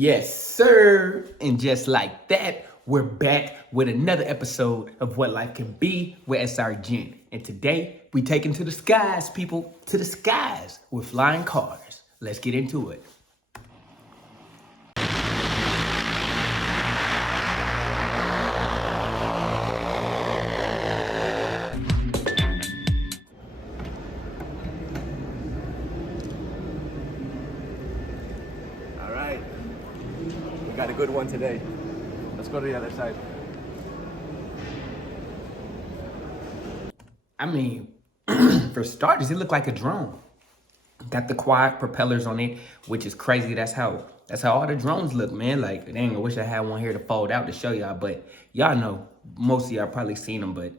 Yes, sir. And just like that, we're back with another episode of What Life Can Be with SR.Gent. And today, we taking to the skies, people, to the skies with flying cars. Let's get into it. All right, we got a good one today. Let's go to the other side. I mean, for starters, it looked like a drone. Got the quad propellers on it, which is crazy. That's how all the drones look, man. Like, dang, I wish I had one here to fold out to show y'all, but y'all know, most of y'all probably seen them, but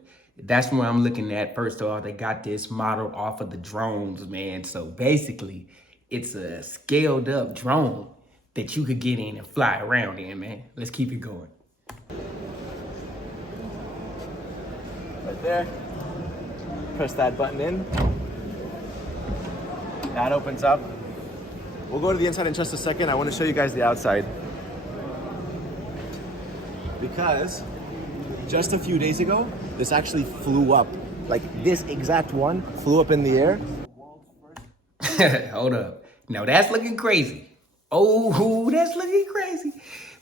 that's what I'm looking at. First of all, they got this model off of the drones, man. So basically, it's a scaled up drone that you could get in and fly around in, man. Let's keep it going. Right there. Press that button in. That opens up. We'll go to the inside in just a second. I want to show you guys the outside. Because just a few days ago, this actually flew up. Like this exact one flew up in the air. Hold up. Now that's looking crazy. Oh, that's looking crazy.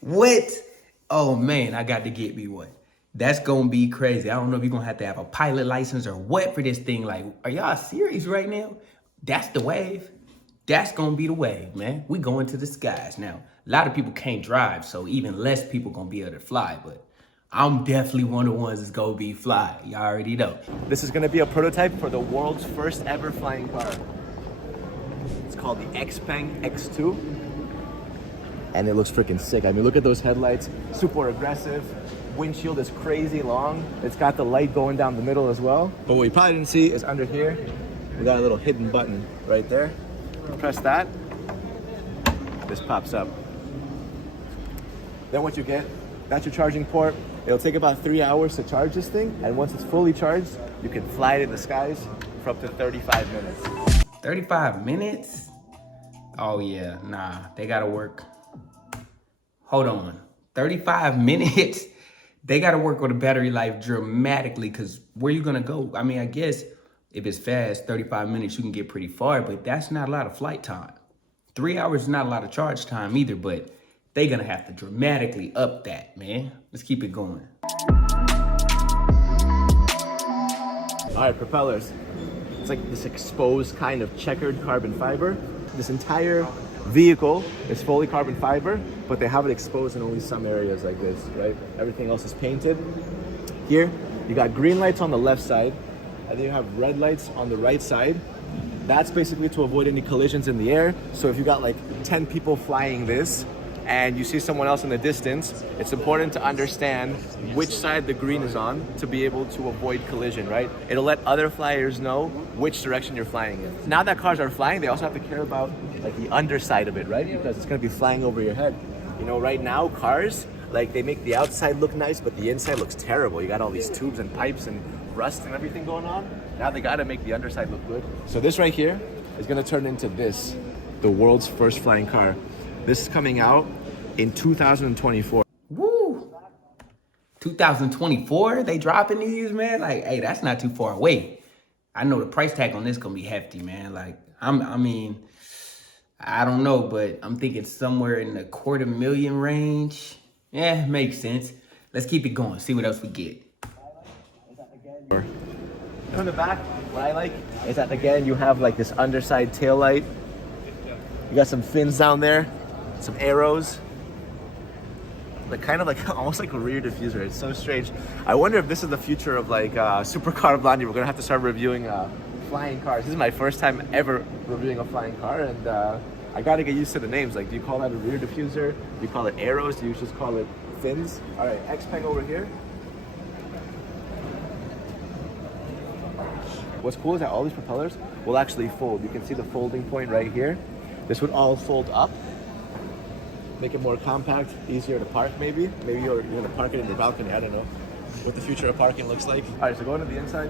What? Oh man, I got to get me one. That's gonna be crazy. I don't know if you're gonna have a pilot license or what for this thing. Like, are y'all serious right now? That's the wave. That's gonna be the wave, man. We going to the skies. Now, a lot of people can't drive, so even less people gonna be able to fly, but I'm definitely one of the ones that's gonna be fly. Y'all already know. This is gonna be a prototype for the world's first ever flying car. It's called the XPeng X2. And it looks freaking sick. I mean, look at those headlights, super aggressive. Windshield is crazy long. It's got the light going down the middle as well. But what you probably didn't see is under here, we got a little hidden button right there. Press that, this pops up. Then what you get, that's your charging port. It'll take about 3 hours to charge this thing. And once it's fully charged, you can fly it in the skies for up to 35 minutes. 35 minutes? Oh yeah, nah, they gotta work. Hold on, 35 minutes? They gotta work on the battery life dramatically, because where you gonna go? I mean, I guess if it's fast, 35 minutes, you can get pretty far, but that's not a lot of flight time. 3 hours is not a lot of charge time either, but they gonna have to dramatically up that, man. Let's keep it going. All right, propellers. It's like this exposed kind of checkered carbon fiber. This entire vehicle is fully carbon fiber, but they have it exposed in only some areas like this, right? Everything else is painted. Here, you got green lights on the left side, and then you have red lights on the right side. That's basically to avoid any collisions in the air. So if you got like 10 people flying this, and you see someone else in the distance, it's important to understand which side the green is on to be able to avoid collision, right? It'll let other flyers know which direction you're flying in. Now that cars are flying, they also have to care about like the underside of it, right? Because it's gonna be flying over your head. You know, right now, cars, like they make the outside look nice, but the inside looks terrible. You got all these tubes and pipes and rust and everything going on. Now they gotta make the underside look good. So this right here is gonna turn into this, the world's first flying car. This is coming out in 2024. Woo! 2024, they dropping these, man? Like, hey, that's not too far away. I know the price tag on this gonna be hefty, man. Like, I mean, I don't know, but I'm thinking somewhere in the $250,000 range. Yeah, makes sense. Let's keep it going, see what else we get. From the back, what I like is that again, you have like this underside tail light. You got some fins down there, some arrows. Like kind of like almost like a rear diffuser. It's so strange. I wonder if this is the future of like supercar blondie. We're gonna have to start reviewing flying cars. This is my first time ever reviewing a flying car, and I gotta get used to the names. Like, do you call that a rear diffuser? Do you call it arrows? Do you just call it fins? All right, XPeng over here. What's cool is that all these propellers will actually fold. You can see the folding point right here. This would all fold up. Make it more compact, easier to park maybe. Maybe you're gonna park it in your balcony, I don't know what the future of parking looks like. All right, so going to the inside,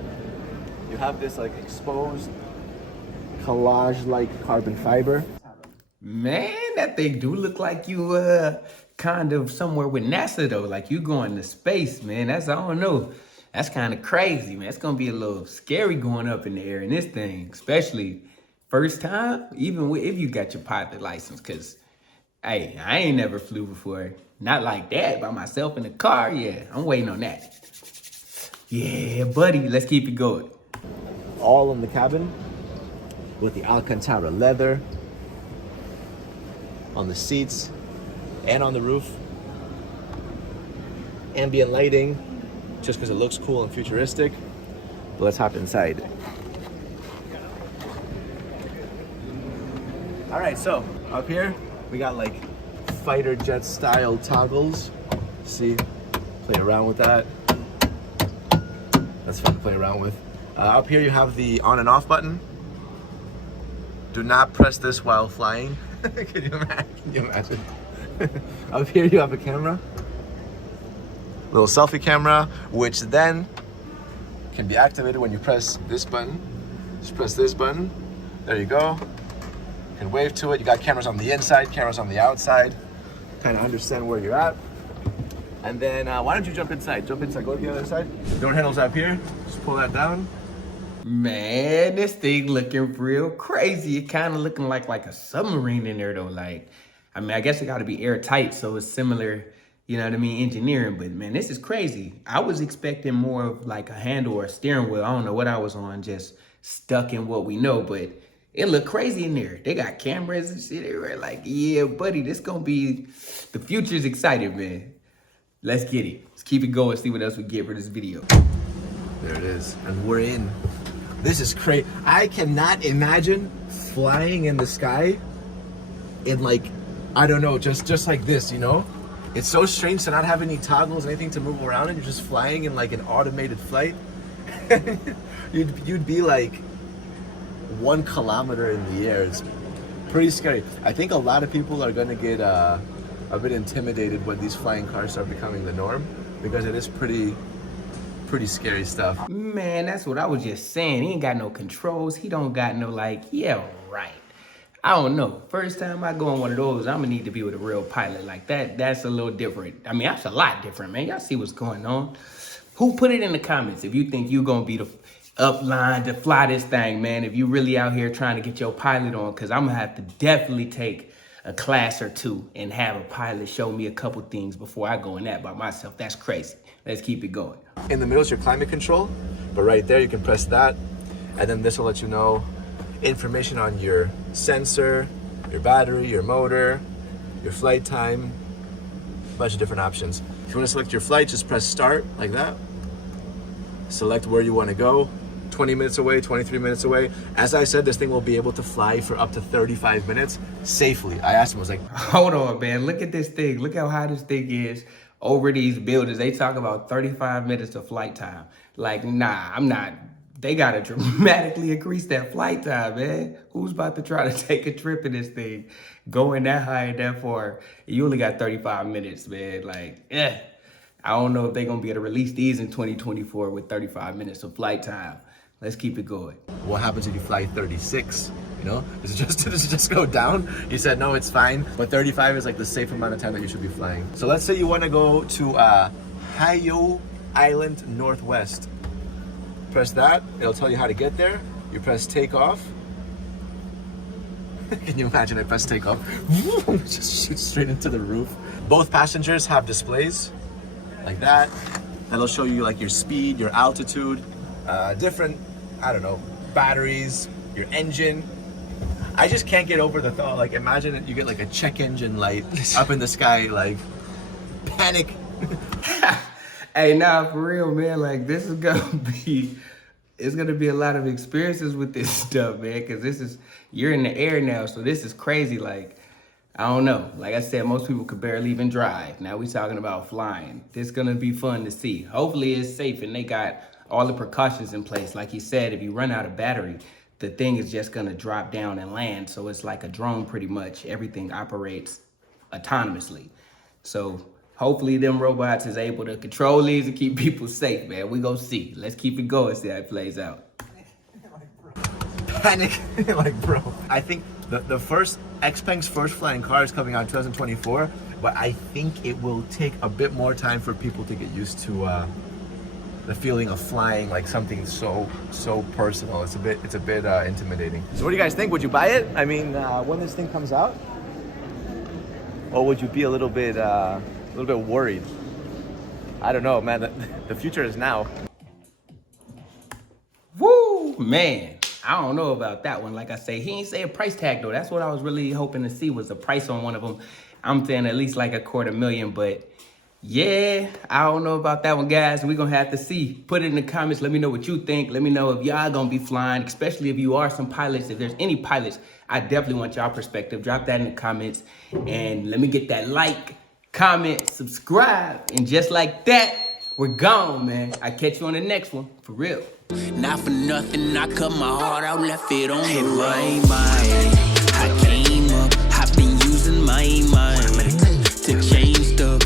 you have this like exposed collage-like carbon fiber. Man, that thing do look like you kind of somewhere with NASA though. Like you going to space, man. I don't know. That's kind of crazy, man. It's gonna be a little scary going up in the air in this thing, especially first time, even if you got your pilot license. Cause hey, I ain't never flew before. Not like that by myself in the car. Yeah, I'm waiting on that. Yeah, buddy, let's keep it going. All in the cabin with the Alcantara leather on the seats and on the roof. Ambient lighting, just because it looks cool and futuristic. But let's hop inside. All right, so up here we got like fighter jet style toggles. See, play around with that. That's fun to play around with. Up here you have the on and off button. Do not press this while flying. Can you imagine? Up here you have a camera. Little selfie camera, which then can be activated when you press this button. Just press this button. There you go. You can wave to it. You got cameras on the inside, cameras on the outside. Kind of understand where you're at. And then why don't you jump inside? Jump inside, go to the other side. Door handle's up here. Just pull that down. Man, this thing looking real crazy. It kind of looking like a submarine in there though. Like, I mean, I guess it got to be airtight, so it's similar, you know what I mean, engineering. But man, this is crazy. I was expecting more of like a handle or a steering wheel. I don't know what I was on, just stuck in what we know. But it looked crazy in there. They got cameras and shit everywhere. Like, yeah, buddy, this gonna be, the future's exciting, man. Let's get it. Let's keep it going, see what else we get for this video. There it is, and we're in. This is crazy. I cannot imagine flying in the sky in like, I don't know, just like this, you know? It's so strange to not have any toggles, anything to move around, and you're just flying in like an automated flight. you'd be like 1 kilometer in the air. It's pretty scary. I think a lot of people are gonna get a bit intimidated when these flying cars start becoming the norm, because it is pretty scary stuff. Man, that's what I was just saying. He ain't got no controls. He don't got no like, yeah, right. I don't know. First time I go on one of those, I'm gonna need to be with a real pilot like that. That's a little different. I mean, that's a lot different, man. Y'all see what's going on. Who put it in the comments if you think you gonna be the upline to fly this thing, man? If you really out here trying to get your pilot on, because I'm gonna have to definitely take a class or two and have a pilot show me a couple things before I go in that by myself. That's crazy. Let's keep it going. In the middle is your climate control, but right there you can press that, and then this will let you know information on your sensor, your battery, your motor, your flight time, a bunch of different options. If you want to select your flight, just press start like that. Select where you want to go. 20 minutes away, 23 minutes away. As I said, this thing will be able to fly for up to 35 minutes safely. I asked him, I was like, hold on, man. Look at this thing. Look how high this thing is over these buildings. They talk about 35 minutes of flight time. Like, nah, I'm not. They got to dramatically increase that flight time, man. Who's about to try to take a trip in this thing? Going that high and that far, you only got 35 minutes, man. Like, I don't know if they're going to be able to release these in 2024 with 35 minutes of flight time. Let's keep it going. What happens if you fly 36? You know, does it just go down? He said, no, it's fine. But 35 is like the safe amount of time that you should be flying. So let's say you want to go to Hio Island Northwest. Press that, it'll tell you how to get there. You press takeoff. Can you imagine I press takeoff? Just shoot straight into the roof. Both passengers have displays like that. That'll show you like your speed, your altitude, different, I don't know, batteries, your engine. I just can't get over the thought, like imagine it, you get like a check engine light up in the sky, like panic. Hey, nah, for real, man. Like, this is it's gonna be a lot of experiences with this stuff, man. Cause you're in the air now, so this is crazy. Like, I don't know. Like I said, most people could barely even drive. Now we talking about flying. This is gonna be fun to see. Hopefully it's safe and they got all the precautions in place. Like he said, if you run out of battery, the thing is just gonna drop down and land. So it's like a drone pretty much. Everything operates autonomously. So hopefully them robots is able to control these and keep people safe, man. We gonna see. Let's keep it going, see how it plays out. Panic, like bro. I think the first Xpeng's first flying car is coming out in 2024, but I think it will take a bit more time for people to get used to the feeling of flying like something so personal. It's a bit intimidating. So what do you guys think? Would you buy it? I mean, when this thing comes out, or would you be a little bit worried? I don't know, man. The future is now. Woo, man. I don't know about that one. Like I say, he ain't say a price tag though. That's what I was really hoping to see, was the price on one of them. I'm saying at least like $250,000, but yeah, I don't know about that one, guys. We're gonna have to see. Put it in the comments. Let me know what you think. Let me know if y'all gonna be flying, especially if you are some pilots. If there's any pilots, I definitely want y'all perspective. Drop that in the comments, and let me get that like, comment, subscribe, and just like that, we're gone, man. I catch you on the next one, for real. Not for nothing, I cut my heart out, left it on the right mind. I came up, I've been using my mind.